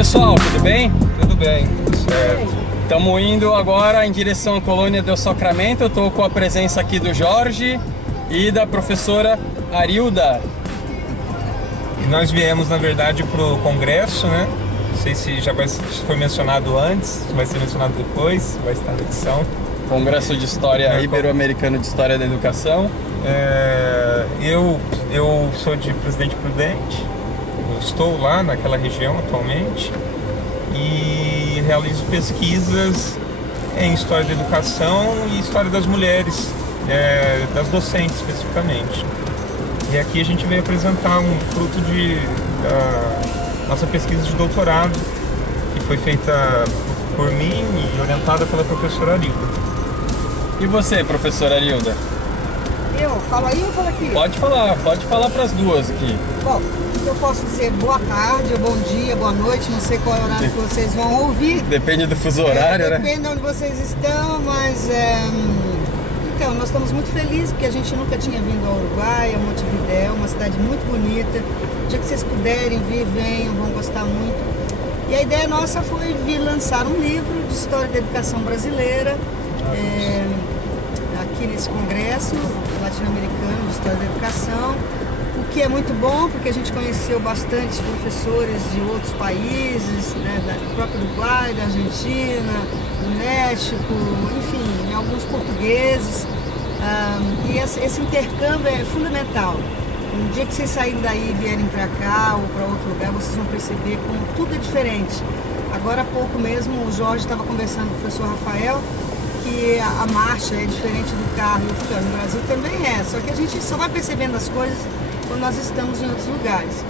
pessoal, tudo bem? Tudo bem, tudo certo. Estamos indo agora em direção à Colônia del Sacramento. Eu estou com a presença aqui do Jorge e da professora Arilda. Nós viemos, na verdade, para o congresso, né? Não sei se já foi mencionado antes, vai ser mencionado depois, vai estar na edição. Congresso de História Ibero-Americano de História da Educação. Eu sou de Presidente Prudente, eu estou lá naquela região atualmente e realizo pesquisas em História da Educação e História das Mulheres, das docentes especificamente. E aqui a gente veio apresentar um fruto da nossa pesquisa de doutorado, que foi feita por mim e orientada pela professora Arilda. E você, professora Arilda? Eu? Falo aí ou falo aqui? Pode falar para as duas aqui. Bom, eu posso dizer boa tarde, bom dia, boa noite, não sei qual é o horário que vocês vão ouvir. Depende do fuso horário, né? Depende de onde vocês estão, mas... Então, nós estamos muito felizes porque a gente nunca tinha vindo ao Uruguai, a Montevidéu, uma cidade muito bonita. O dia que vocês puderem vir, venham, vão gostar muito. E a ideia nossa foi vir lançar um livro de História da Educação Brasileira, aqui nesse congresso latino-americano de História da Educação, o que é muito bom porque a gente conheceu bastante professores de outros países, né, do próprio Uruguai, da Argentina, do México, enfim, alguns portugueses, e esse intercâmbio é fundamental. Um dia que vocês saírem daí e vierem para cá ou para outro lugar, vocês vão perceber como tudo é diferente. Agora há pouco mesmo o Jorge estava conversando com o professor Rafael que a marcha é diferente do carro. Eu falei, no Brasil também é, só que a gente só vai percebendo as coisas quando nós estamos em outros lugares.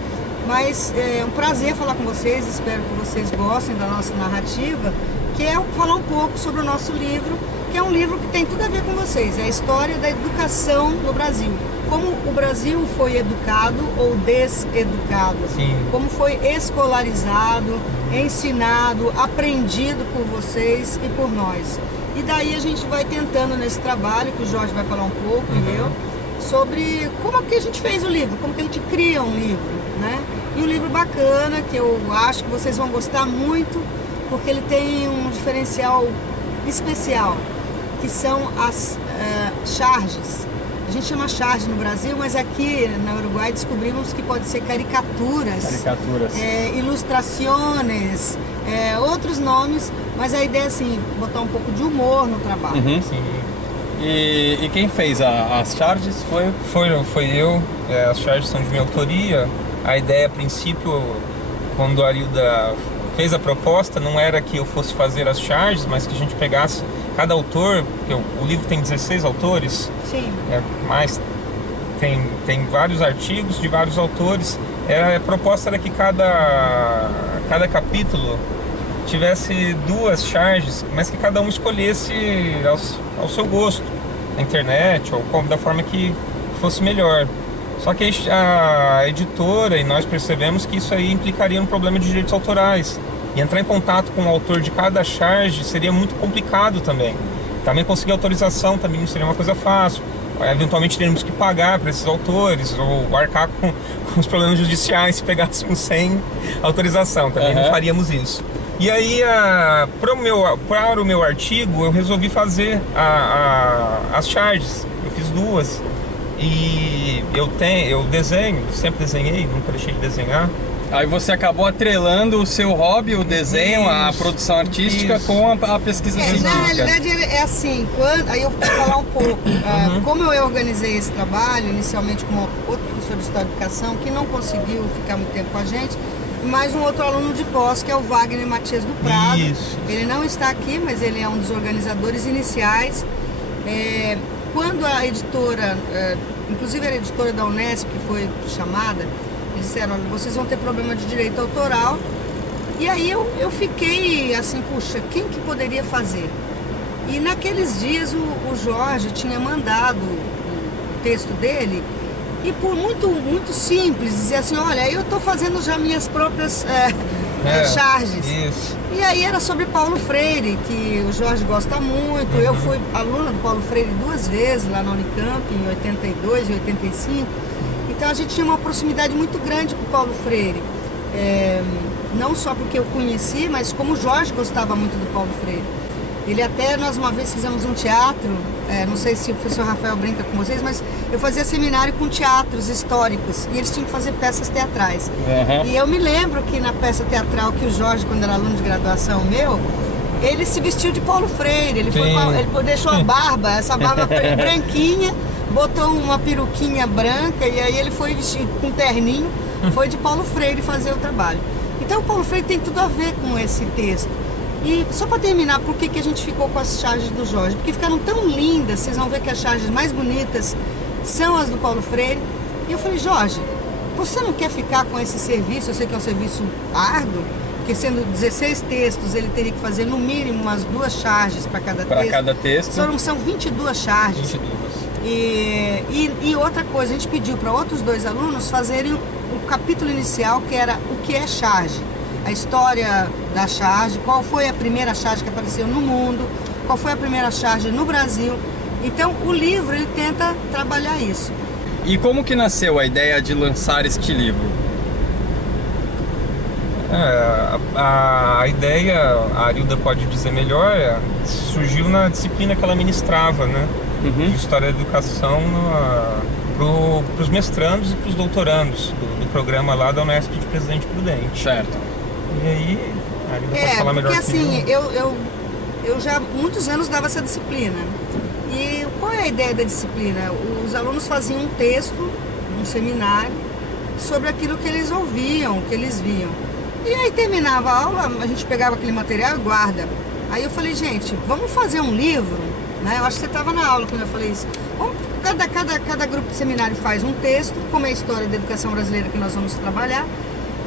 Mas é um prazer falar com vocês, espero que vocês gostem da nossa narrativa, que é falar um pouco sobre o nosso livro, que é um livro que tem tudo a ver com vocês, é a história da educação no Brasil. Como o Brasil foi educado ou deseducado, Sim. Como foi escolarizado, ensinado, aprendido por vocês e por nós. E daí a gente vai tentando nesse trabalho, que o Jorge vai falar um pouco, e eu, sobre como que a gente fez o livro, como que a gente cria um livro, né? E um livro bacana, que eu acho que vocês vão gostar muito, porque ele tem um diferencial especial, que são as charges. A gente chama charge no Brasil, mas aqui no Uruguai descobrimos que pode ser caricaturas. Ilustrações, outros nomes, mas a ideia é assim, botar um pouco de humor no trabalho. Sim. E quem fez as charges Foi eu, as charges são de minha autoria. A ideia, a princípio, quando a Arilda fez a proposta, não era que eu fosse fazer as charges, mas que a gente pegasse cada autor, porque o livro tem 16 autores, Sim. Mas tem vários artigos de vários autores. A proposta era que cada capítulo tivesse duas charges, mas que cada um escolhesse ao seu gosto, na internet ou da forma que fosse melhor. Só que a editora e nós percebemos que isso aí implicaria um problema de direitos autorais. E entrar em contato com o autor de cada charge seria muito complicado também. Também conseguir autorização também não seria uma coisa fácil. Eventualmente teríamos que pagar para esses autores ou arcar com os problemas judiciais se pegássemos sem autorização. Também não faríamos isso. E aí, para o meu artigo, eu resolvi fazer as charges. Eu fiz duas. E eu desenho, sempre desenhei, nunca deixei de desenhar. Aí você acabou atrelando o seu hobby, o desenho, a produção artística com a pesquisa científica. Na realidade é assim, aí eu vou falar um pouco. Como eu organizei esse trabalho, inicialmente com outro professor de História da Educação, que não conseguiu ficar muito tempo com a gente, e mais um outro aluno de pós, que é o Wagner Matias do Prado. Isso. Ele não está aqui, mas ele é um dos organizadores iniciais. Quando a editora, inclusive a editora da Unesp, que foi chamada, eles disseram, olha, vocês vão ter problema de direito autoral. E aí eu fiquei assim, puxa, quem que poderia fazer? E naqueles dias o Jorge tinha mandado o texto dele, e por muito simples, dizer assim, olha, eu estou fazendo já minhas próprias charges. Isso. E aí era sobre Paulo Freire, que o Jorge gosta muito. Eu fui aluna do Paulo Freire 2 vezes lá na Unicamp, em 82 e 85. Então a gente tinha uma proximidade muito grande com o Paulo Freire. não só porque eu conheci, mas como o Jorge gostava muito do Paulo Freire. Ele até, nós uma vez fizemos um teatro, não sei se o professor Rafael brinca com vocês, mas eu fazia seminário com teatros históricos e eles tinham que fazer peças teatrais. E eu me lembro que na peça teatral que o Jorge, quando era aluno de graduação meu, ele se vestiu de Paulo Freire, ele deixou a barba, essa barba branquinha, botou uma peruquinha branca e aí ele foi vestido com um terninho, foi de Paulo Freire fazer o trabalho. Então o Paulo Freire tem tudo a ver com esse texto. E só para terminar, por que a gente ficou com as charges do Jorge? Porque ficaram tão lindas, vocês vão ver que as charges mais bonitas são as do Paulo Freire. E eu falei, Jorge, você não quer ficar com esse serviço? Eu sei que é um serviço árduo, porque sendo 16 textos, ele teria que fazer no mínimo umas 2 charges para cada texto. Para cada texto. São 22 charges. 22. E outra coisa, a gente pediu para outros 2 alunos fazerem o capítulo inicial, que era o que é charge. A história da charge, qual foi a primeira charge que apareceu no mundo, qual foi a primeira charge no Brasil. Então o livro ele tenta trabalhar isso. E como que nasceu a ideia de lançar este livro? A ideia, a Arilda pode dizer melhor, surgiu na disciplina que ela ministrava, né? De História da Educação para os mestrandos e para os doutorandos do programa lá da Unesp de Presidente Prudente. Certo. E aí, a Arilda pode falar melhor porque assim, eu já há muitos anos dava essa disciplina. E qual é a ideia da disciplina? Os alunos faziam um texto, um seminário, sobre aquilo que eles ouviam, que eles viam. E aí terminava a aula, a gente pegava aquele material e guarda. Aí eu falei, gente, vamos fazer um livro, né? Eu acho que você estava na aula quando eu falei isso. Cada grupo de seminário faz um texto, como é a história da educação brasileira que nós vamos trabalhar,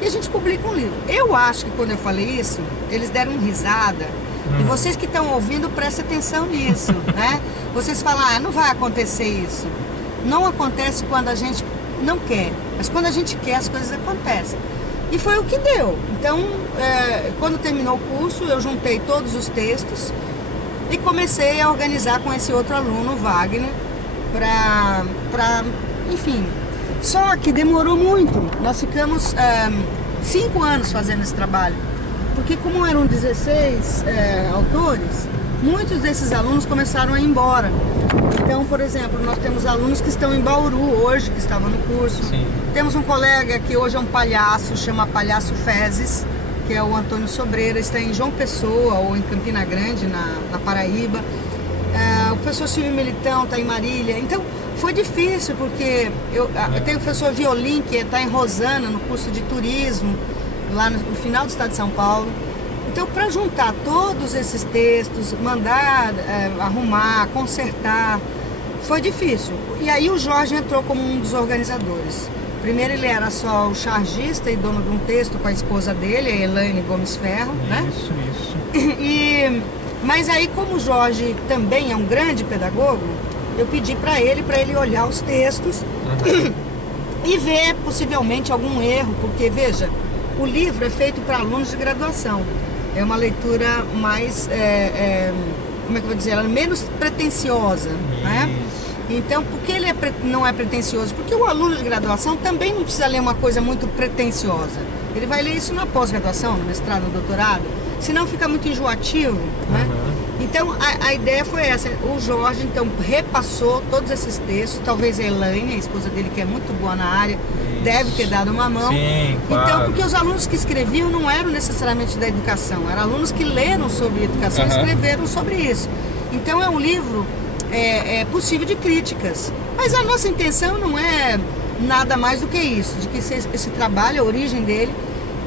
e a gente publica um livro. Eu acho que quando eu falei isso, eles deram risada. E vocês que estão ouvindo, prestem atenção nisso, né? Vocês falam, não vai acontecer isso. Não acontece quando a gente não quer, mas quando a gente quer, as coisas acontecem. E foi o que deu. Então, quando terminou o curso, eu juntei todos os textos e comecei a organizar com esse outro aluno, Wagner, enfim. Só que demorou muito. Nós ficamos 5 anos fazendo esse trabalho. Porque como eram 16 autores, muitos desses alunos começaram a ir embora. Então, por exemplo, nós temos alunos que estão em Bauru hoje, que estavam no curso. Sim. Temos um colega que hoje é um palhaço, chama Palhaço Fezes, que é o Antônio Sobreira, está em João Pessoa ou em Campina Grande, na Paraíba. O professor Silvio Militão está em Marília. Então, foi difícil, porque eu tenho o professor Violim, que está em Rosana, no curso de turismo, lá no final do estado de São Paulo. Então, para juntar todos esses textos, mandar arrumar, consertar, foi difícil. E aí o Jorge entrou como um dos organizadores. Primeiro ele era só o chargista e dono de um texto com a esposa dele, a Elaine Gomes Ferro, né? Isso. Mas aí, como o Jorge também é um grande pedagogo, eu pedi para ele olhar os textos e ver possivelmente algum erro, porque, veja, o livro é feito para alunos de graduação. É uma leitura mais, como é que eu vou dizer, ela é menos pretensiosa, né? Então, por que ele não é pretensioso? Porque o aluno de graduação também não precisa ler uma coisa muito pretensiosa. Ele vai ler isso na pós-graduação, no mestrado, no doutorado, senão fica muito enjoativo, né? Então, a ideia foi essa. O Jorge, então, repassou todos esses textos. Talvez a Elaine, a esposa dele, que é muito boa na área, deve ter dado uma mão. Sim, claro. Então, porque os alunos que escreviam não eram necessariamente da educação, eram alunos que leram sobre educação e escreveram sobre isso. Então, é um livro possível de críticas. Mas a nossa intenção não é nada mais do que isso, de que esse trabalho, a origem dele,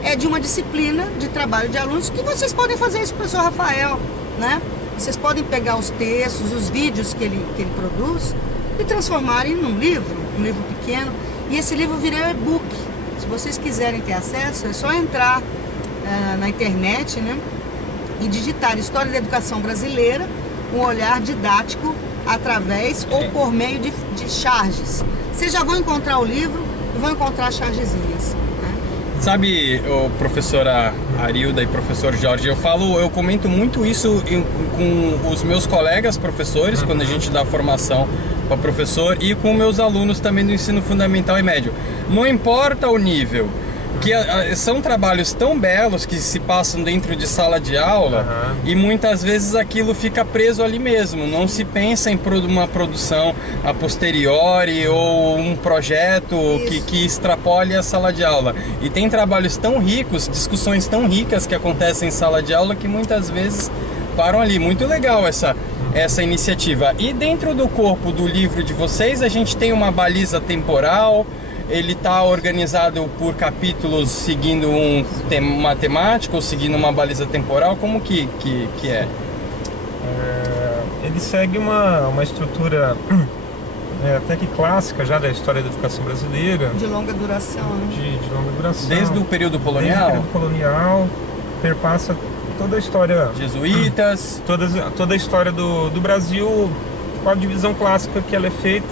é de uma disciplina de trabalho de alunos, que vocês podem fazer isso com o professor Rafael, né? Vocês podem pegar os textos, os vídeos que ele produz e transformarem num livro pequeno. E esse livro virou e-book. Se vocês quiserem ter acesso, é só entrar na internet, né? E digitar História da Educação Brasileira, um olhar didático através ou por meio de charges. Vocês já vão encontrar o livro e vão encontrar chargezinhas. Sabe, professora Arilda e professor Jorge, eu comento muito isso com os meus colegas professores, quando a gente dá formação para professor, e com meus alunos também do ensino fundamental e médio. Não importa o nível, que são trabalhos tão belos que se passam dentro de sala de aula e muitas vezes aquilo fica preso ali mesmo, não se pensa em uma produção a posteriori ou um projeto que extrapole a sala de aula. E tem trabalhos tão ricos, discussões tão ricas que acontecem em sala de aula que muitas vezes param ali. Muito legal essa iniciativa. E dentro do corpo do livro de vocês a gente tem uma baliza temporal. Ele está organizado por capítulos seguindo uma temática ou seguindo uma baliza temporal? Como que é? Ele segue uma estrutura até que clássica já da história da educação brasileira. De longa duração, né? De longa duração. Desde o período colonial? Desde o período colonial, perpassa toda a história... Jesuítas? Toda a história do Brasil, com a divisão clássica que ela é feita,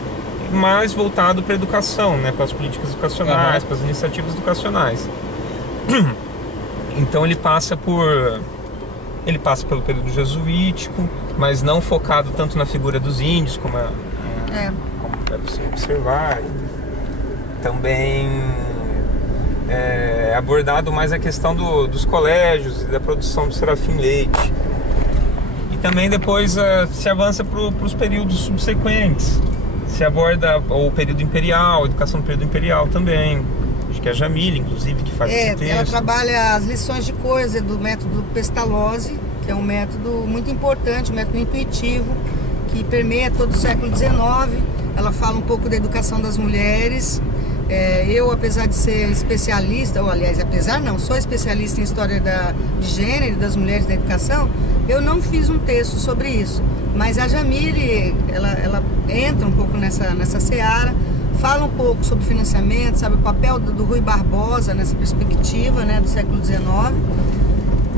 mais voltado para a educação, né, para as políticas educacionais, para as iniciativas educacionais. Então ele passa pelo período jesuítico, mas não focado tanto na figura dos índios, como é possível observar. Também é abordado mais a questão dos colégios e da produção do Serafim Leite. E também depois se avança para os períodos subsequentes. Se aborda o período imperial, a educação do período imperial também. Acho que é a Jamília, inclusive, que faz esse texto. Ela trabalha as lições de coisa do método Pestalozzi, que é um método muito importante, um método intuitivo, que permeia todo o século XIX. Ela fala um pouco da educação das mulheres. Eu, apesar de ser especialista, ou aliás, sou especialista em história de gênero e das mulheres da educação, eu não fiz um texto sobre isso. Mas a Jamile, ela entra um pouco nessa seara, fala um pouco sobre financiamento, sabe, o papel do Rui Barbosa nessa perspectiva, né, do século XIX.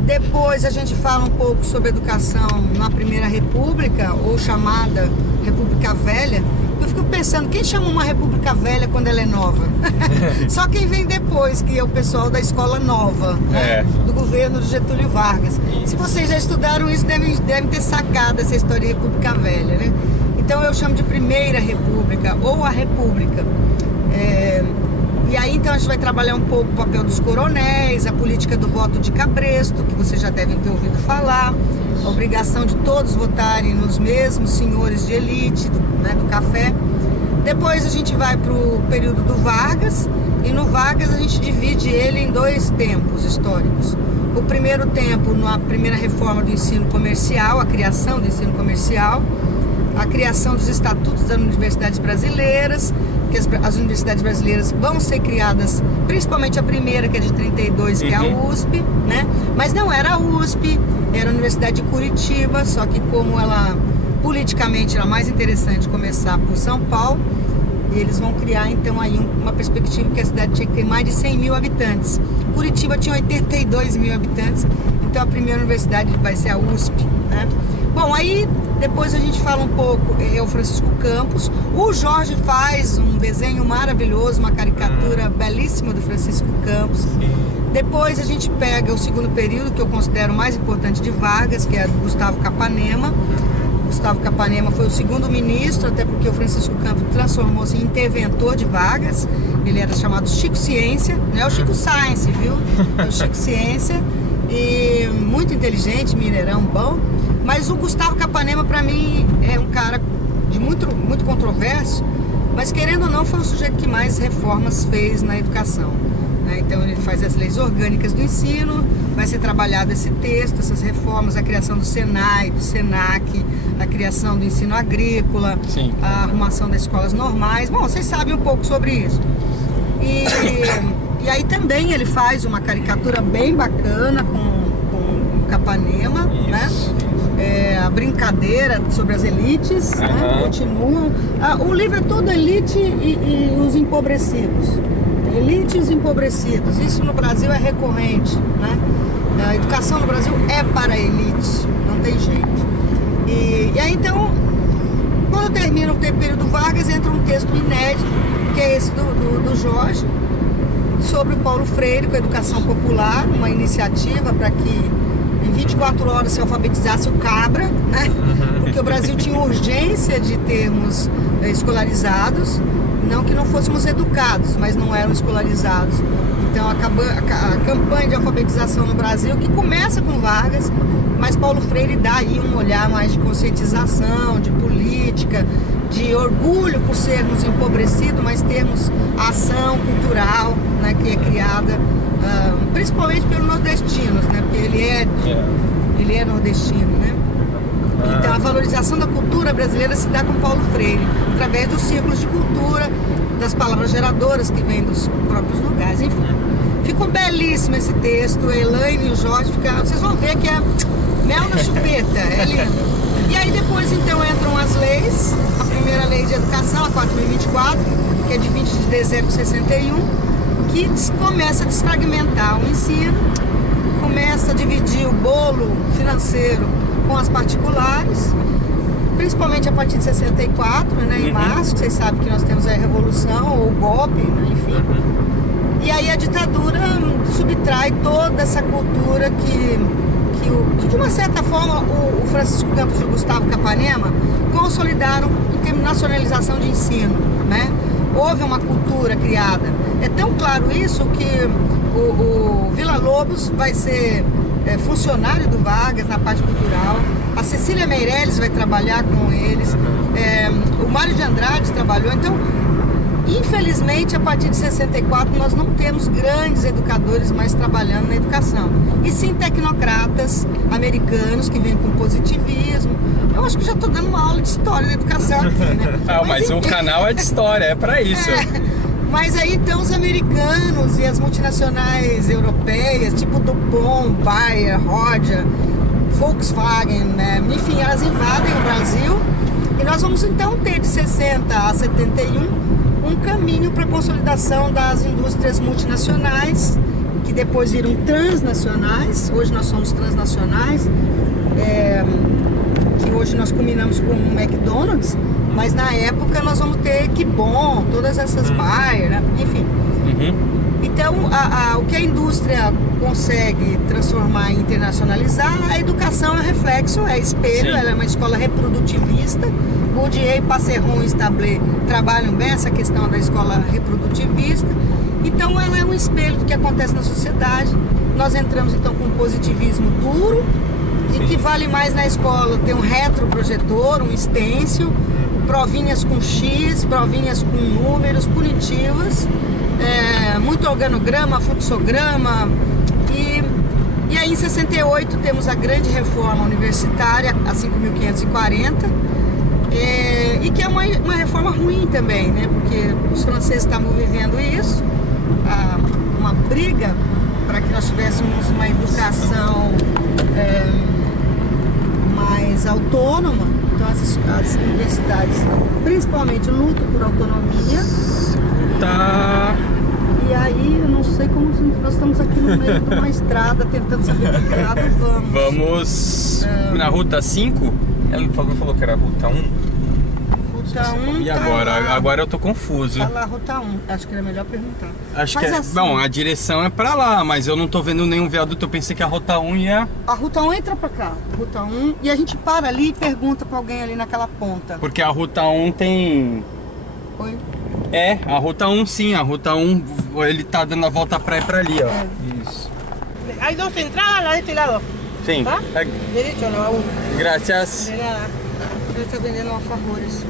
Depois a gente fala um pouco sobre educação na Primeira República, ou chamada República Velha. Eu fico pensando, quem chama uma República Velha quando ela é nova? Só quem vem depois, que é o pessoal da Escola Nova, né? Do governo de Getúlio Vargas. Se vocês já estudaram isso, devem ter sacado essa história de República Velha, né? Então eu chamo de Primeira República, ou a República. E aí então a gente vai trabalhar um pouco o papel dos coronéis, a política do voto de cabresto, que vocês já devem ter ouvido falar, a obrigação de todos votarem nos mesmos senhores de elite, do café. Depois a gente vai para o período do Vargas, e no Vargas a gente divide ele em 2 tempos históricos. O primeiro tempo, na primeira reforma do ensino comercial, a criação do ensino comercial, a criação dos estatutos das universidades brasileiras, que as universidades brasileiras vão ser criadas, principalmente a primeira, que é de 32, que é a USP, né? Mas não era a USP, era a Universidade de Curitiba, só que como ela, politicamente, era mais interessante começar por São Paulo, e eles vão criar, então, aí uma perspectiva que a cidade tinha que ter mais de 100 mil habitantes. Curitiba tinha 82 mil habitantes, então a primeira universidade vai ser a USP, né? Bom, aí depois a gente fala um pouco, é o Francisco Campos. O Jorge faz um desenho maravilhoso, uma caricatura belíssima do Francisco Campos. Depois a gente pega o segundo período, que eu considero o mais importante de Vargas, que é do Gustavo Capanema. Gustavo Capanema foi o segundo ministro, até porque o Francisco Campos transformou-se em interventor de Vargas. Ele era chamado Chico Ciência, não é o Chico Science, viu? É o Chico Ciência. E muito inteligente, mineirão bom. Mas o Gustavo Capanema, para mim, é um cara de muito controverso, mas querendo ou não, foi o sujeito que mais reformas fez na educação, né? Então ele faz as leis orgânicas do ensino, vai ser trabalhado esse texto, essas reformas, a criação do Senai, do Senac, a criação do ensino agrícola, a arrumação das escolas normais. Bom, vocês sabem um pouco sobre isso. E aí também ele faz uma caricatura bem bacana com o Capanema, né? A brincadeira sobre as elites, né? Continua. O livro é todo elite e os empobrecidos. Elite e os empobrecidos. Isso no Brasil é recorrente, né? A educação no Brasil é para a elite, não tem jeito. E aí então, quando termina o período Vargas, entra um texto inédito, que é esse do Jorge, sobre o Paulo Freire com a educação popular, uma iniciativa para que em 24 horas se alfabetizasse o cabra, né? Porque o Brasil tinha urgência de termos escolarizados, não que não fôssemos educados, mas não eram escolarizados. Então a campanha de alfabetização no Brasil, que começa com Vargas, mas Paulo Freire dá aí um olhar mais de conscientização, de política, de orgulho por sermos empobrecidos, mas termos ação cultural, né, que é criada principalmente pelos nordestinos, né, porque ele é nordestino, né? Então a valorização da cultura brasileira se dá com Paulo Freire, através dos círculos de cultura, das palavras geradoras que vêm dos próprios lugares, enfim. Ficou belíssimo esse texto, a Elaine e o Jorge vocês vão ver que é mel na chupeta, é lindo. E aí depois então entram as leis, a primeira lei de educação, a 4.024, que é de 20 de dezembro de 61, que começa a desfragmentar o ensino, começa a dividir o bolo financeiro com as particulares, principalmente a partir de 64, né, em março, vocês sabem que nós temos a Revolução, ou o golpe, né, enfim. E aí a ditadura subtrai toda essa cultura que de uma certa forma o Francisco Campos e o Gustavo Capanema consolidaram em termos de nacionalização de ensino, né? Houve uma cultura criada. É tão claro isso que o Villa-Lobos vai ser funcionário do Vargas na parte cultural, a Cecília Meirelles vai trabalhar com eles, o Mário de Andrade trabalhou. Então, infelizmente, a partir de 64 nós não temos grandes educadores mais trabalhando na educação, e sim tecnocratas americanos que vêm com positivismo. Eu acho que já estou dando uma aula de história da educação aqui, né? Mas o canal é de história, é para isso. Mas aí então os americanos e as multinacionais europeias, tipo DuPont, Bayer, Roger, Volkswagen, né? Enfim, elas invadem o Brasil, e nós vamos então ter de 60 a 71 um caminho para a consolidação das indústrias multinacionais, que depois viram transnacionais. Hoje nós somos transnacionais, que hoje nós combinamos com o McDonald's, mas na época nós vamos ter Kibon, todas essas Bayer, né? Enfim. Então, o que a indústria consegue transformar e internacionalizar, a educação é reflexo, é espelho. Sim. Ela é uma escola reprodutivista. Bourdieu, Passeron e Stabler trabalham bem essa questão da escola reprodutivista. Então ela é um espelho do que acontece na sociedade. Nós entramos então com um positivismo duro, e que vale mais na escola ter um retroprojetor, um stencil, provinhas com X, provinhas com números, punitivas, muito organograma, fluxograma. E aí em 68 temos a grande reforma universitária, a 5.540, e que é uma reforma ruim também, né? Porque os franceses estavam vivendo isso, uma briga para que nós tivéssemos uma educação mais autônoma. Então as universidades principalmente lutam por autonomia. E aí eu não sei como nós estamos aqui no meio de uma estrada tentando saber que lado vamos. Vamos na Ruta 5? Ela falou que era Ruta 1. Ruta 1. E agora? Agora eu tô confuso. Tá lá, Ruta 1. Acho que era melhor perguntar. Acho que assim. Bom, a direção é pra lá, mas eu não tô vendo nenhum viaduto. Eu pensei que a Ruta 1 ia... A Ruta 1 entra pra cá. Ruta 1. E a gente para ali e pergunta pra alguém ali naquela ponta. Porque a Ruta 1 tem... Oi? A Ruta 1 sim. A Ruta 1, ele tá dando a volta pra ali, ó. Isso. Hay dos entradas lá deste lado. Sim. Tá? Derecho, não, a 1. Gracias. De nada. Ele está vendendo alfajores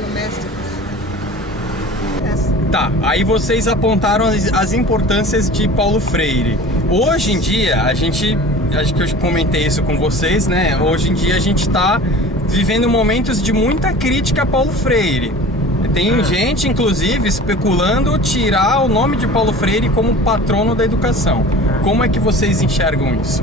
domésticos. Tá, aí vocês apontaram as importâncias de Paulo Freire. Hoje em dia, acho que eu comentei isso com vocês, né? Hoje em dia a gente tá vivendo momentos de muita crítica a Paulo Freire. Tem gente, inclusive, especulando tirar o nome de Paulo Freire como patrono da educação. Como é que vocês enxergam isso?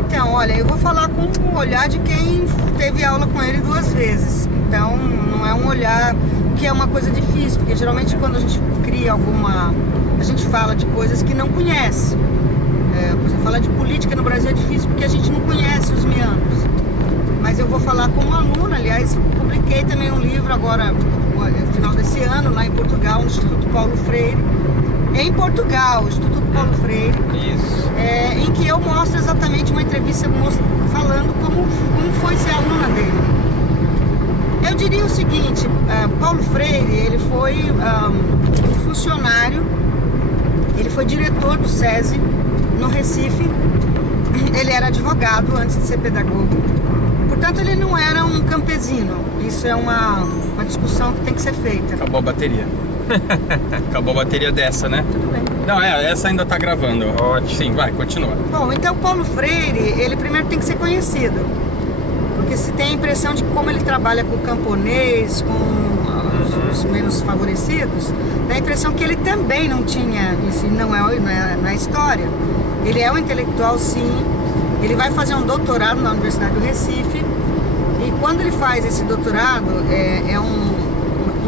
Então, olha, eu vou falar com o olhar de quem teve aula com ele 2 vezes. Então, não é um olhar que é uma coisa difícil, porque geralmente quando a gente cria a gente fala de coisas que não conhece. Por exemplo, falar de política no Brasil é difícil porque a gente não conhece os meandros. Mas eu vou falar como aluna, aliás, publiquei também um livro agora, no final desse ano, lá em Portugal, no Instituto Paulo Freire. Em Portugal, Instituto Paulo Freire. Isso. Em que eu mostro exatamente uma entrevista falando como foi ser aluna dele. Eu diria o seguinte, Paulo Freire, ele foi um funcionário Ele foi diretor do SESI no Recife. Ele era advogado antes de ser pedagogo. Portanto, ele não era um campesino. Isso é uma discussão que tem que ser feita. Acabou a bateria. Acabou a bateria dessa, né? Tudo bem. Não, essa ainda tá gravando. Ótimo. Sim, vai, continua. Bom, então Paulo Freire, ele primeiro tem que ser conhecido. Porque se tem a impressão de como ele trabalha com o camponês, com os menos favorecidos, dá a impressão que ele também não tinha, isso não é história. Ele é um intelectual, sim. Ele vai fazer um doutorado na Universidade do Recife. E quando ele faz esse doutorado, é um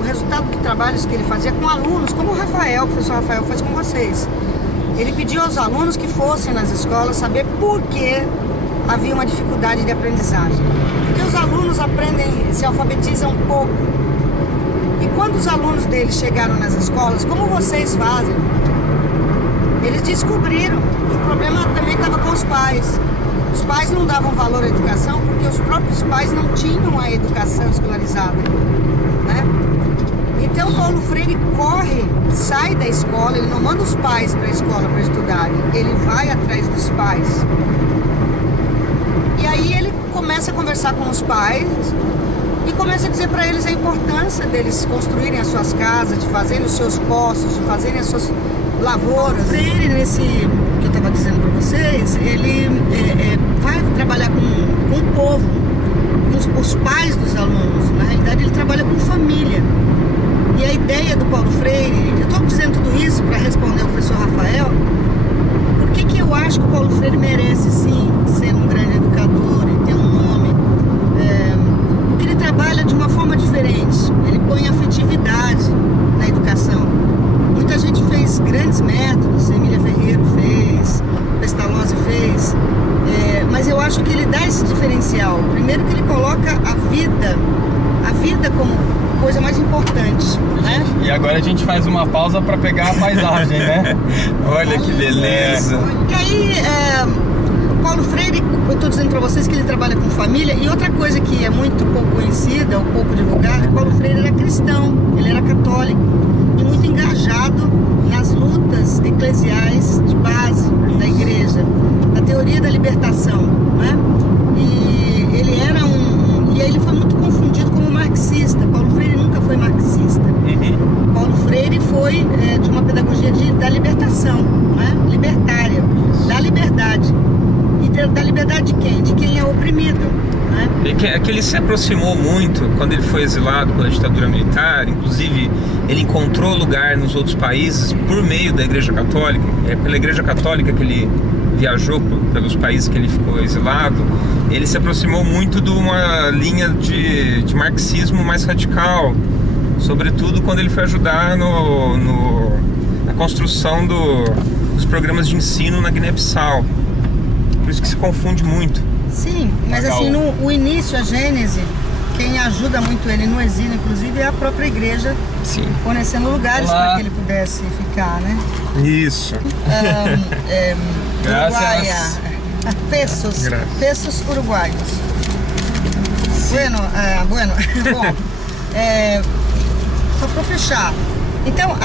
resultado de trabalhos que ele fazia com alunos, como o professor Rafael faz com vocês. Ele pediu aos alunos que fossem nas escolas saber por que havia uma dificuldade de aprendizagem. Porque os alunos se alfabetizam pouco. E quando os alunos dele chegaram nas escolas, como vocês fazem, eles descobriram que o problema também estava com os pais. Os pais não davam valor à educação porque os próprios pais não tinham a educação escolarizada, né? Então Paulo Freire sai da escola, ele não manda os pais para a escola para estudarem, ele vai atrás dos pais. E aí ele começa a conversar com os pais e começa a dizer para eles a importância deles construírem as suas casas, de fazerem os seus poços, de fazerem as suas lavouras. Freire, nesse que eu estava dizendo para vocês, ele vai trabalhar com o povo, com os pais dos alunos. Na realidade, ele trabalha com família. E a ideia do Paulo Freire, eu estou dizendo tudo isso para responder ao professor Rafael, por que eu acho que o Paulo Freire merece sim ser um grande educador e ter um nome? Porque ele trabalha de uma forma diferente, ele põe afetividade na educação. Muita gente fez grandes métodos, Emília Ferreiro fez, Pestalozzi fez, mas eu acho que ele dá esse diferencial. Primeiro que ele coloca a vida como coisa mais importante, né? E agora a gente faz uma pausa para pegar a paisagem, né? Olha que beleza! E aí, Paulo Freire, eu estou dizendo para vocês que ele trabalha com família. E outra coisa que é muito pouco conhecida, ou pouco divulgada, Paulo Freire era cristão, ele era católico e muito engajado nas lutas eclesiais de base da igreja, da teoria da libertação, né? E ele era e aí ele foi muito confundido como marxista. Paulo Freire nunca foi marxista. Paulo Freire foi de uma pedagogia da libertação, né? Libertária, da liberdade. E da liberdade de quem? De quem é oprimido, né? É que ele se aproximou muito quando ele foi exilado pela ditadura militar. Inclusive, ele encontrou lugar nos outros países por meio da Igreja Católica. É pela Igreja Católica que ele viajou pelos países que ele ficou exilado. Ele se aproximou muito de uma linha de marxismo mais radical, sobretudo quando ele foi ajudar na construção dos programas de ensino na Guiné-Bissau. Por isso que se confunde muito. Sim, mas assim, no início, a Gênese, quem ajuda muito ele no exílio, inclusive, é a própria igreja. Sim. Fornecendo lugares para que ele pudesse ficar, né? Isso. Uruguaia. Pesos uruguaios. Bueno. Bom, só para fechar. Então,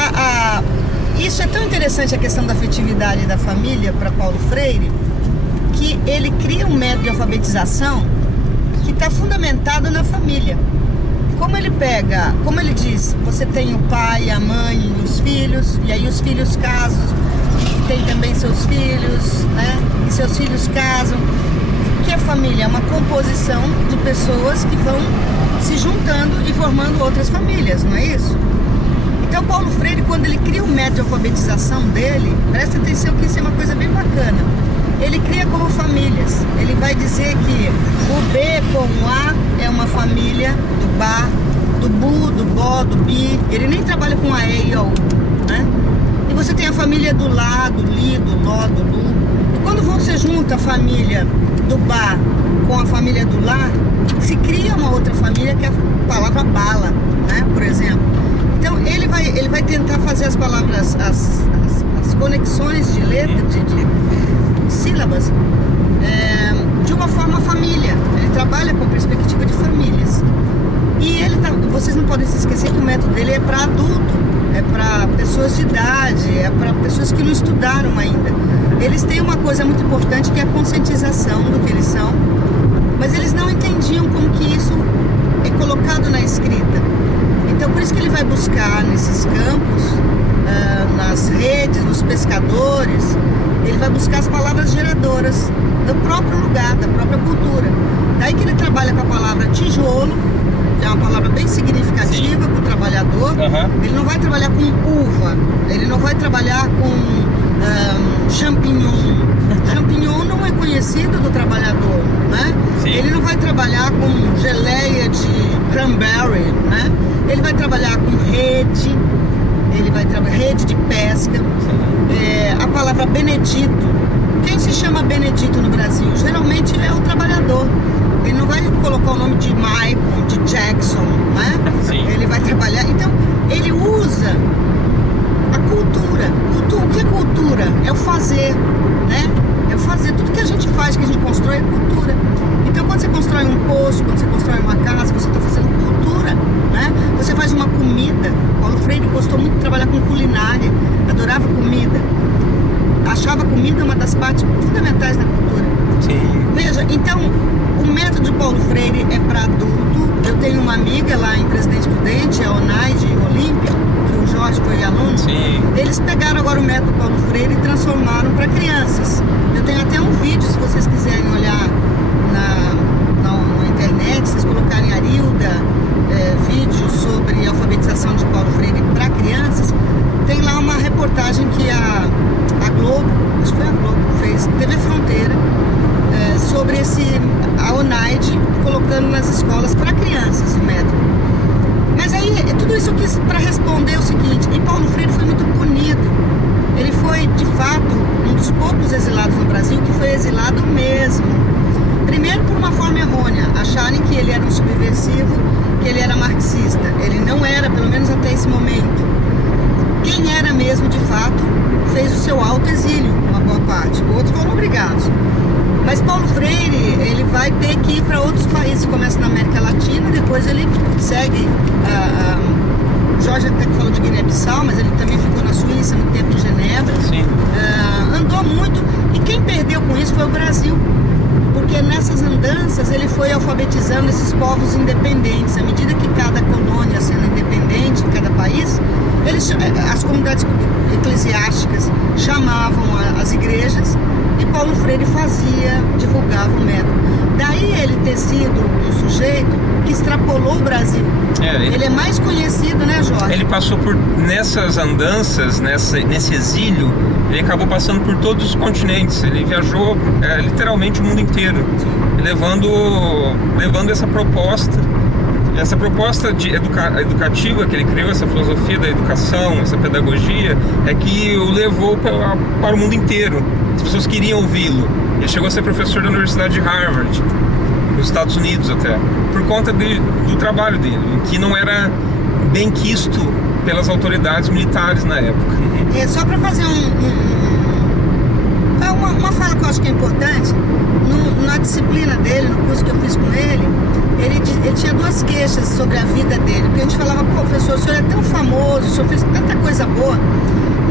isso é tão interessante, a questão da afetividade da família para Paulo Freire, que ele cria um método de alfabetização que está fundamentado na família. Como ele diz, você tem o pai, a mãe e os filhos, e aí os filhos casam, e tem também seus filhos, né? E seus filhos casam. O que é família? É uma composição de pessoas que vão se juntando e formando outras famílias, não é isso? Então Paulo Freire, quando ele cria o método de alfabetização dele, presta atenção que isso é uma coisa bem bacana. Ele cria como famílias. Ele vai dizer que o B com o A é uma família do Ba, do Bu, do Bo, do Bi. Ele nem trabalha com a E e o U, né? E você tem a família do Lá, do Li, do Ló, do Lu. E quando você junta a família do Ba com a família do Lá, se cria uma outra família que é a palavra bala, né? Por exemplo. Então ele vai tentar fazer as palavras, as conexões de letra, de sílabas, de uma forma família. Ele trabalha com perspectiva de famílias. E vocês não podem se esquecer que o método dele é para adulto, é para pessoas menores de idade, é para pessoas que não estudaram ainda. Eles têm uma coisa muito importante que é a conscientização do que eles são, mas eles não entendiam como que isso é colocado na escrita. Então por isso que ele vai buscar nesses campos, nas redes, nos pescadores, ele vai buscar as palavras geradoras do próprio lugar, da própria cultura. Daí que ele trabalha com a palavra tijolo, que é uma palavra bem significativa para o trabalhador. Ele não vai trabalhar com uva, ele não vai trabalhar com champignon. Champignon não é conhecido do trabalhador, né? Ele não vai trabalhar com geleia de cranberry, né? Ele vai trabalhar com rede, ele vai trabalhar rede de pesca. A palavra Benedito, quem se chama Benedito no Brasil? Geralmente é o trabalhador. Ele não vai colocar o nome de Michael, de Jackson, né? Ele vai trabalhar. Então, ele usa a cultura. O que é cultura? É o fazer, né? É o fazer. Tudo que a gente faz, que a gente constrói, é cultura. Então, quando você constrói um poço, quando você constrói uma casa, você está fazendo cultura, né? Você faz uma comida. Paulo Freire gostou muito de trabalhar com culinária, adorava comida. Achava a comida uma das partes fundamentais da cultura. Veja, então, o método de Paulo Freire é para adulto. Eu tenho uma amiga lá em Presidente Prudente, a Onaide Olímpia, que o Jorge foi aluno. Eles pegaram agora o método Paulo Freire e transformaram para crianças. Eu tenho até um vídeo, se vocês quiserem olhar na internet, vocês colocarem Arilda, vídeo sobre alfabetização de Paulo Freire para crianças. Tem lá uma reportagem que a Globo, acho que foi a Globo, fez, TV Fronteira, sobre a Onaide colocando nas escolas para crianças o método. Mas aí, tudo isso eu quis para responder o seguinte: e Paulo Freire foi muito punido. Ele foi, de fato, um dos poucos exilados no Brasil que foi exilado mesmo. Primeiro por uma forma errônea, acharem que ele era um subversivo, que ele era marxista. Ele não era, pelo menos até esse momento. Quem era mesmo, de fato, fez o seu autoexílio, uma boa parte. Outros foram obrigados. Mas Paulo Freire, ele vai ter que ir para outros países. Começa na América Latina, depois ele segue. O Jorge até que falou de Guiné-Bissau, mas ele também ficou na Suíça, no tempo de Genebra. Andou muito. E quem perdeu com isso foi o Brasil. Porque nessas andanças ele foi alfabetizando esses povos independentes. À medida que cada colônia sendo independente em cada país, as comunidades eclesiásticas chamavam as igrejas e Paulo Freire divulgava o método. Daí ele ter sido um sujeito que extrapolou o Brasil. Ele é mais conhecido, né, Jorge? Ele passou por, nessas andanças, nesse exílio, ele acabou passando por todos os continentes. Ele viajou literalmente o mundo inteiro, levando essa proposta educativa que ele criou, essa filosofia da educação, essa pedagogia, é que o levou para o mundo inteiro. As pessoas queriam ouvi-lo. Ele chegou a ser professor da Universidade de Harvard, nos Estados Unidos até, por conta do trabalho dele, que não era bem quisto pelas autoridades militares na época. Só para fazer uma fala que eu acho que é importante, na disciplina dele, no curso que eu fiz com ele tinha duas queixas sobre a vida dele, porque a gente falava: pô, professor, o senhor é tão famoso, o senhor fez tanta coisa boa.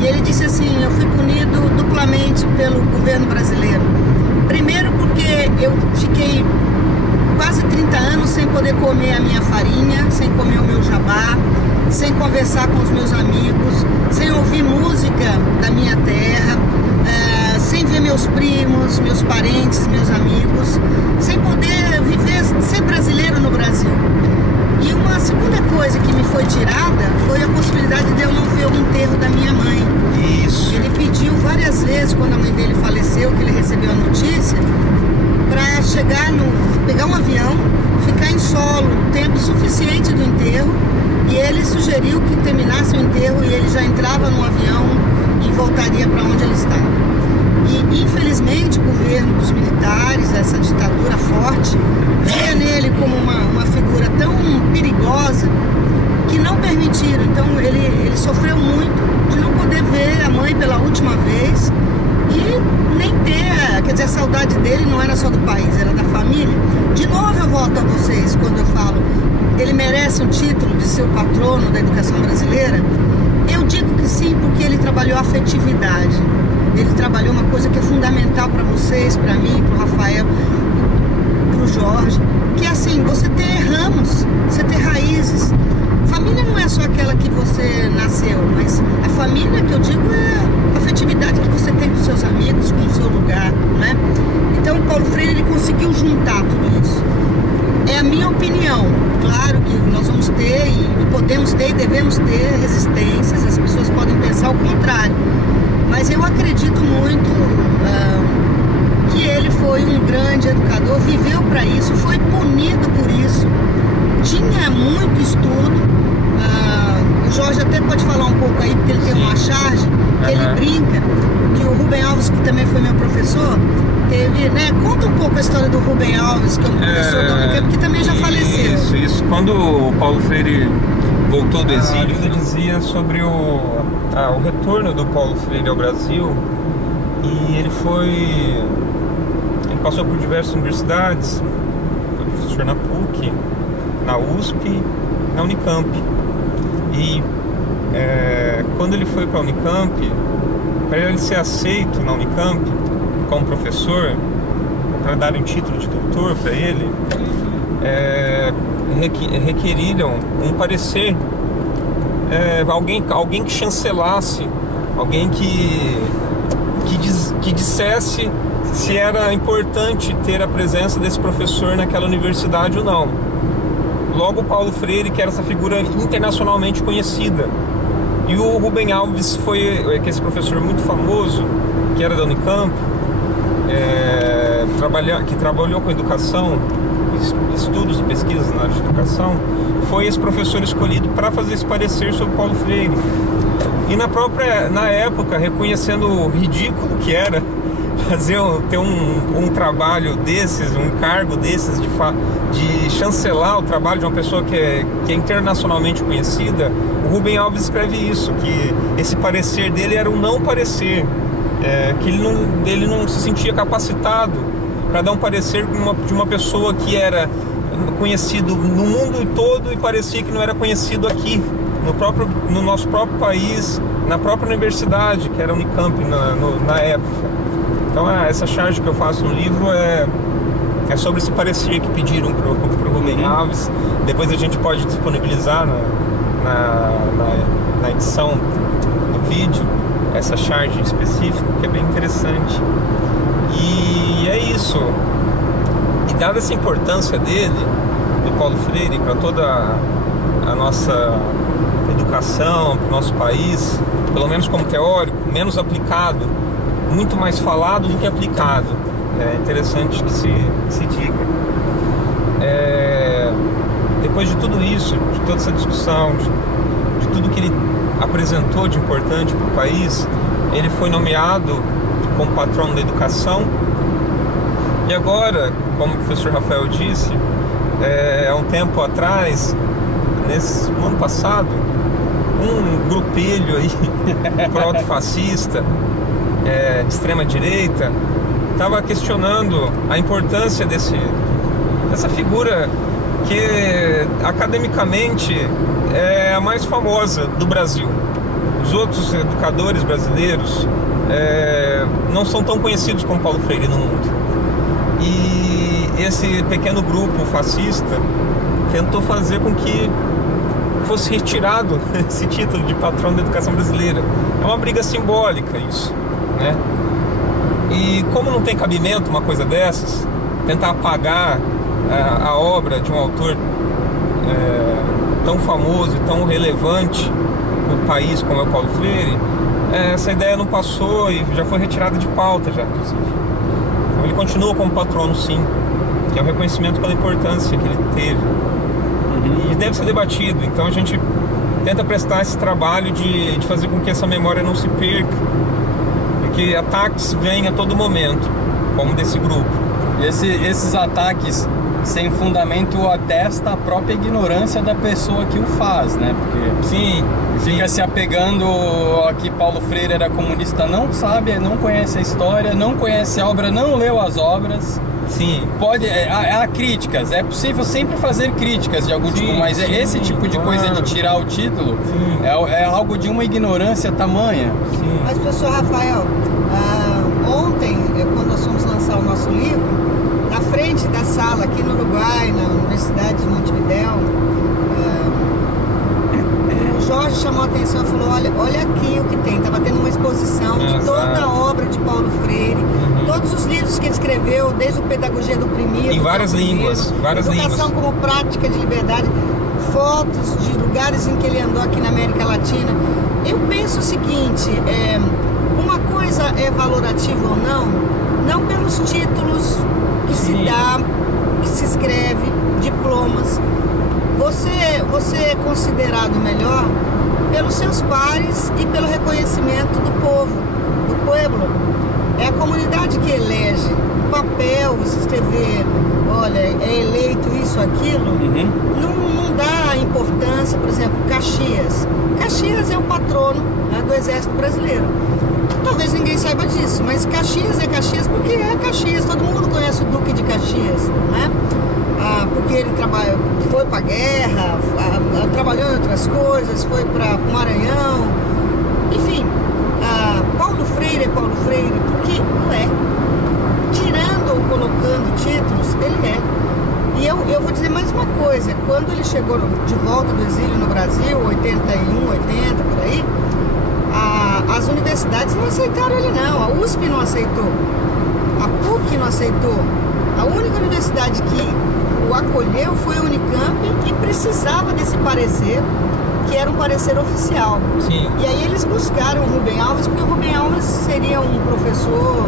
E ele disse assim: eu fui punido duplamente pelo governo brasileiro. Primeiro porque eu fiquei quase 30 anos sem poder comer a minha farinha, sem comer o meu jabá, sem conversar com os meus amigos, sem ouvir música da minha terra, sem ver meus primos, meus parentes, meus amigos, sem poder viver, ser brasileiro no Brasil. E uma segunda coisa que me foi tirada foi a possibilidade de eu não ver o enterro da minha mãe. Isso. Ele pediu várias vezes, quando a mãe dele faleceu, que ele recebeu a notícia, para pegar um avião, ficar em solo tempo suficiente do enterro, e ele sugeriu que terminasse o enterro e ele já entrava no avião e voltaria para onde ele estava. E infelizmente o governo dos militares, essa ditadura forte, via nele como uma figura tão perigosa que não permitiram. Então ele sofreu muito de não poder ver a mãe pela última vez e nem ter, quer dizer, a saudade dele não era só do país, era da família. De novo eu volto a vocês quando eu falo, ele merece o título de ser o patrono da educação brasileira. Eu digo que sim porque ele trabalhou a afetividade. Ele trabalhou uma coisa que é fundamental para vocês, para mim, para o Rafael, para o Jorge, que é assim, você ter ramos, você ter raízes. Família não é só aquela que você nasceu, mas a família que eu digo é a afetividade que você tem com seus amigos, com o seu lugar, né? Então o Paulo Freire, ele conseguiu juntar tudo isso. É a minha opinião. Claro que nós vamos ter e podemos ter e devemos ter resistências, as pessoas podem pensar o contrário, mas eu acredito muito que ele foi um grande educador, viveu para isso, foi punido por isso, tinha muito estudo. O Jorge até pode falar um pouco aí, porque ele tem uma charge, que ele brinca, que o Rubem Alves, que também foi meu professor, teve, né? Conta um pouco a história do Rubem Alves, que é um professor da Unicamp, que também já faleceu. Isso. Quando o Paulo Freire voltou do exílio, ele dizia sobre o retorno do Paulo Freire ao Brasil, e ele passou por diversas universidades, foi professor na PUC, na USP, na Unicamp. E quando ele foi para a Unicamp, para ele ser aceito na Unicamp como professor, para dar um título de doutor para ele, requeriram um parecer, alguém que chancelasse, alguém que dissesse se era importante ter a presença desse professor naquela universidade ou não. Logo, Paulo Freire, que era essa figura internacionalmente conhecida, e o Rubem Alves foi esse professor muito famoso, que era da Unicamp, que trabalhou com educação, estudos e pesquisas na área de educação, foi esse professor escolhido para fazer esse parecer sobre Paulo Freire. E na época, reconhecendo o ridículo que era ter um trabalho desses, um cargo desses, de chancelar o trabalho de uma pessoa que é internacionalmente conhecida, o Rubem Alves escreve isso, que esse parecer dele era um não parecer, que ele não se sentia capacitado para dar um parecer de uma pessoa que era conhecido no mundo todo e parecia que não era conhecido aqui, no nosso próprio país, na própria universidade, que era a Unicamp na época. Então essa charge que eu faço no livro é sobre esse parecer que pediram para o Rubem Alves. Depois a gente pode disponibilizar na edição do vídeo essa charge específica, que é bem interessante. E é isso. E dada essa importância dele, do Paulo Freire, para toda a nossa educação, para o nosso país, pelo menos como teórico, menos aplicado, muito mais falado do que aplicado. É interessante que se diga. Depois de tudo isso, de toda essa discussão, de tudo que ele apresentou de importante para o país, ele foi nomeado como patrono da educação. E agora, como o professor Rafael disse, há um tempo atrás, no ano passado, um grupelho aí proto-fascista, de extrema direita, estava questionando a importância dessa figura que academicamente é a mais famosa do Brasil. Os outros educadores brasileiros não são tão conhecidos como Paulo Freire no mundo. E esse pequeno grupo fascista tentou fazer com que fosse retirado esse título de patrono da educação brasileira. É uma briga simbólica isso, né? E como não tem cabimento uma coisa dessas, tentar apagar a obra de um autor tão famoso e tão relevante para o país como é o Paulo Freire, essa ideia não passou e já foi retirada de pauta já, inclusive. Então ele continua como patrono, sim, que é um reconhecimento pela importância que ele teve. E deve ser debatido. Então a gente tenta prestar esse trabalho de fazer com que essa memória não se perca, porque ataques vêm a todo momento, como desse grupo. E esses ataques sem fundamento atesta a própria ignorância da pessoa que o faz, né? Porque sim, fica se apegando a que Paulo Freire era comunista, não sabe, não conhece a história, não conhece a obra, não leu as obras. Sim. Há críticas, é possível sempre fazer críticas de algum tipo, mas esse tipo de coisa de tirar o título é algo de uma ignorância tamanha. Sim. Mas, professor Rafael, ontem, quando nós fomos lançar o nosso livro, na frente da sala aqui no Uruguai, na Universidade de Montevidéu, o Jorge chamou a atenção e falou, olha aqui o que tem. Estava tendo uma exposição de toda a obra de Paulo Freire, todos os livros que ele escreveu, desde o Pedagogia do Oprimido, em várias línguas, Educação como Prática de Liberdade, fotos de lugares em que ele andou aqui na América Latina. Eu penso o seguinte, uma coisa é valorativa ou não pelos títulos que se dá, que se escreve, diplomas. Você é considerado melhor pelos seus pares e pelo reconhecimento do povo, do pueblo. É a comunidade que elege. O papel, você escrever, olha, é eleito isso, aquilo, não dá importância. Por exemplo, Caxias. Caxias é o patrono, né, do Exército Brasileiro. Talvez ninguém saiba disso, mas Caxias é Caxias porque é Caxias. Todo mundo conhece o Duque de Caxias, né? Porque ele foi para a guerra, trabalhou em outras coisas, foi para o Maranhão. Enfim, Paulo Freire é Paulo Freire porque é. Tirando ou colocando títulos, ele é. E eu vou dizer mais uma coisa. Quando ele chegou de volta do exílio no Brasil, 81, 80, por aí, as universidades não aceitaram ele não. A USP não aceitou, a PUC não aceitou. A única universidade que o acolheu foi a Unicamp e precisava desse parecer, que era um parecer oficial. Sim. E aí eles buscaram o Rubem Alves, porque o Rubem Alves seria um professor,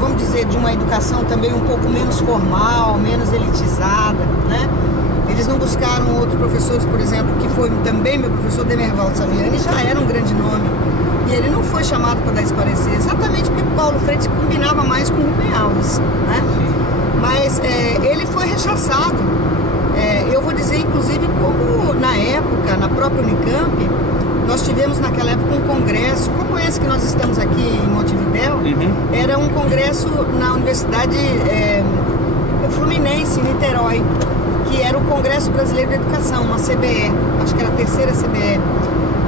vamos dizer, de uma educação também um pouco menos formal, menos elitizada, né? Eles não buscaram outros professores, por exemplo, que foi também meu professor Demerval Saviani, já era um grande nome. E ele não foi chamado para dar esse parecer, exatamente porque Paulo Freire combinava mais com o Rubem Alves, né? Mas ele foi rechaçado. Eu vou dizer, inclusive, como na época, na própria Unicamp, nós tivemos naquela época um congresso, como esse que nós estamos aqui em Montevidéu, era um congresso na Universidade Fluminense, em Niterói, que era o Congresso Brasileiro de Educação, uma CBE, acho que era a terceira CBE.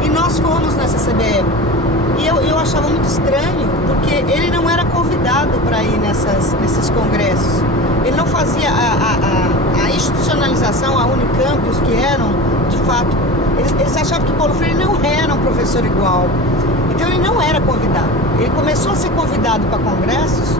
E nós fomos nessa CBE. E eu achava muito estranho, porque ele não era convidado para ir nesses congressos. Ele não fazia a institucionalização, a Unicamp, os que eram, de fato, eles achavam que Paulo Freire não era um professor igual. Então ele não era convidado. Ele começou a ser convidado para congressos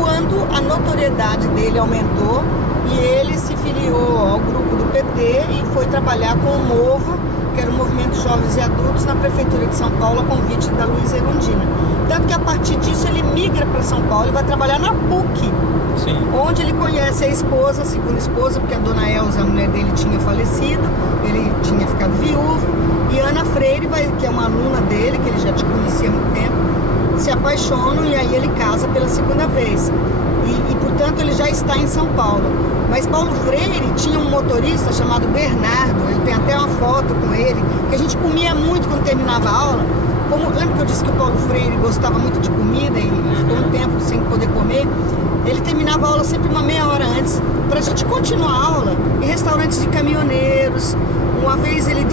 quando a notoriedade dele aumentou e ele se filiou ao grupo do PT e foi trabalhar com o MOVA, que era o Movimento de Jovens e Adultos, na Prefeitura de São Paulo, a convite da Luísa Erundina. Tanto que a partir disso ele migra para São Paulo e vai trabalhar na PUC, sim, onde ele conhece a esposa, a segunda esposa, porque a dona Elza, a mulher dele, tinha falecido, ele tinha ficado viúvo, e Ana Freire, que é uma aluna dele, que ele já te conhecia há muito tempo, se apaixonam e aí ele casa pela segunda vez. E portanto ele já está em São Paulo. Mas Paulo Freire tinha um motorista chamado Bernardo, eu tenho até uma foto com ele, que a gente comia muito quando terminava a aula. Lembra que eu disse que o Paulo Freire gostava muito de comida e ficou um tempo sem poder comer? Ele terminava a aula sempre uma meia hora antes, para a gente continuar a aula em restaurantes de caminhoneiros. Uma vez ele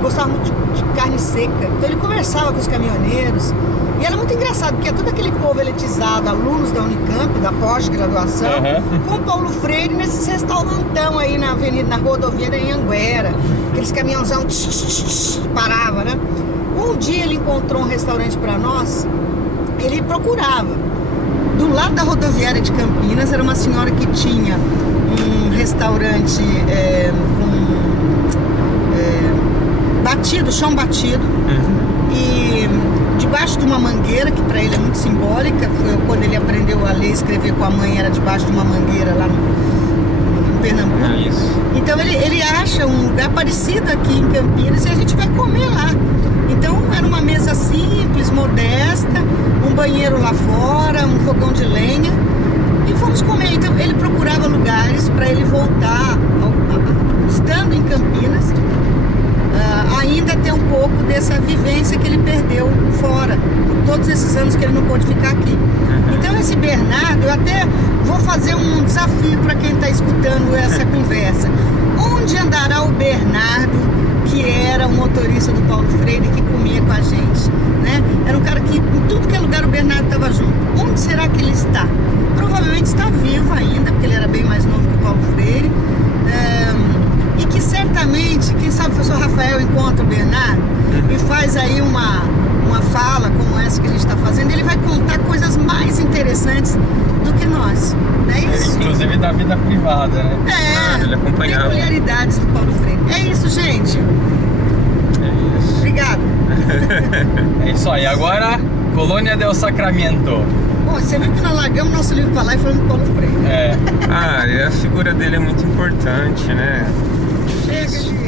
gostava muito de carne seca, então ele conversava com os caminhoneiros. E era muito engraçado, porque é todo aquele povo elitizado, alunos da Unicamp, da pós-graduação, com Paulo Freire nesses restaurantão aí na avenida, na rodoviária em Anguera, aqueles caminhãozão parava, né? Um dia ele encontrou um restaurante para nós, ele procurava. Do lado da rodoviária de Campinas era uma senhora que tinha um restaurante batido, chão batido, e debaixo de uma mangueira, que para ele é muito simbólica, foi quando ele aprendeu a ler e escrever com a mãe, era debaixo de uma mangueira lá no Pernambuco. Então ele acha um lugar parecido aqui em Campinas e a gente vai comer lá. Então era uma mesa simples, modesta, um banheiro lá fora, um fogão de lenha, e fomos comer. Então ele procurava lugares fora, por todos esses anos que ele não pôde ficar aqui. Então esse Bernardo, eu até vou fazer um desafio para quem está escutando essa conversa. Onde andará o Bernardo, que era o motorista do Paulo Freire, que comia com a gente, né? Era um cara que em tudo que é lugar o Bernardo estava junto. Onde será que ele está? Provavelmente está vivo ainda, porque ele era bem mais novo que o Paulo Freire. E que certamente, quem sabe o professor Rafael encontra o Bernardo e faz aí uma fala como essa que a gente está fazendo, ele vai contar coisas mais interessantes do que nós, não é isso? Inclusive da vida privada, né? Ele acompanhava. Peculiaridades do Paulo Freire. É isso, gente. É isso. Obrigado. É isso aí. Agora, Colônia del Sacramento. Bom, você viu que nós largamos nosso livro para lá e falamos do Paulo Freire. É. E a figura dele é muito importante, né? Chega de